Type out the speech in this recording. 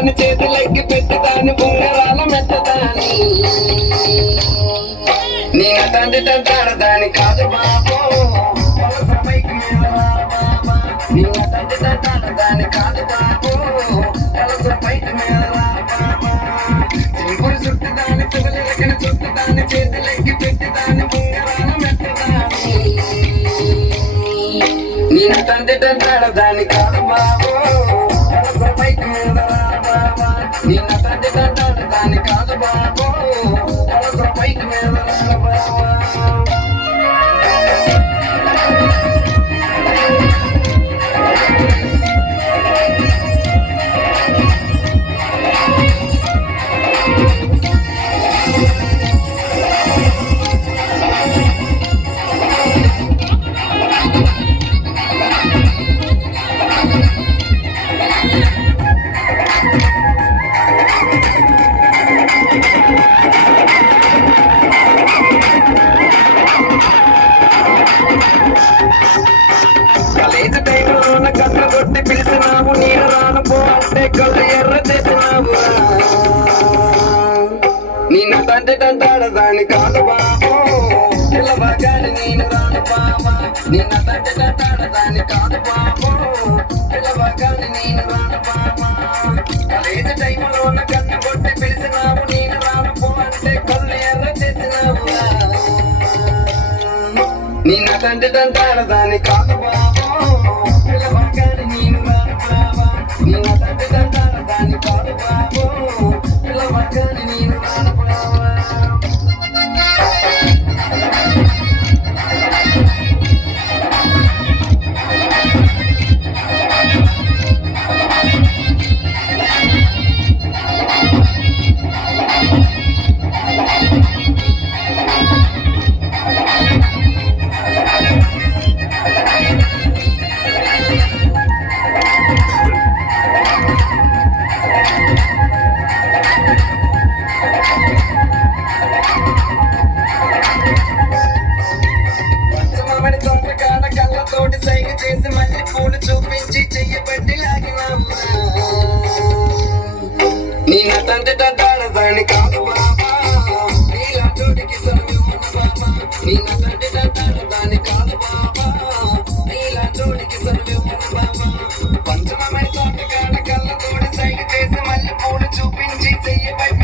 దాన్ని చేతులెక్కి పెట్టుదాన్ని బొంగరాల మెత్తదాని నీ నటండి తంటాడదాని కాదు బాబు నీ నటండి తంటాడదాని కాదు బాబు బయట మీద సింపుల్ చుట్టుదాన్ని సిగలు ఎక్కడ చుట్టుదాన్ని చేతులెక్కి పెట్టుదాన్ని బొంగరాల మెత్తదాని నీ నటండి తంటాడదాని కాదు బాబు నీ నటండి తంటాడదాని కాదు బాబు బయట మీద కాలేజ్ టైంలోన కన్ను కొట్టి పిలిచినావు నేను రాను పో అంటే కళ్ళు ఎర్ర చేసినావు నీ నటంటే తంటాడదాని కాదు బాబు పిల్లవగాని నేను రాను బాబా నీ నటంటే తంటాడదాని కాదు బాబు పిల్లవగాని నేను రాను బాబా కాలేజ్ టైంలోన కన్ను కొట్టి పిలిచినావు నేను రాను పో అంటే కళ్ళు ఎర్ర చేసినావు నీ నటంటే తంటాడదాని కాదు బాబు పిల్లవగాని నేను రాను బాబా నీ నటంటే తంటాడదాని కాదు బాబు పిల్లవగాని నేను రాను బాబా కళ్ళతోటి సైగ చేసి మళ్ళీ పూలు చూపించి చెయ్యబట్టి లాగినాము నీ నటంటే తంటాడదాని కాదు బాబా నీలాంటోడికి సర్వేమన్న బాబా నీ నటంటే తంటాడదాని కాదు బాబా నీలాంటోడికి సర్వేమన్న బాబా పంచమమైన తోటకాడ కళ్ళతోటి సైగ చేసి మళ్ళీ పూలు చూపించి చెయ్యబట్టి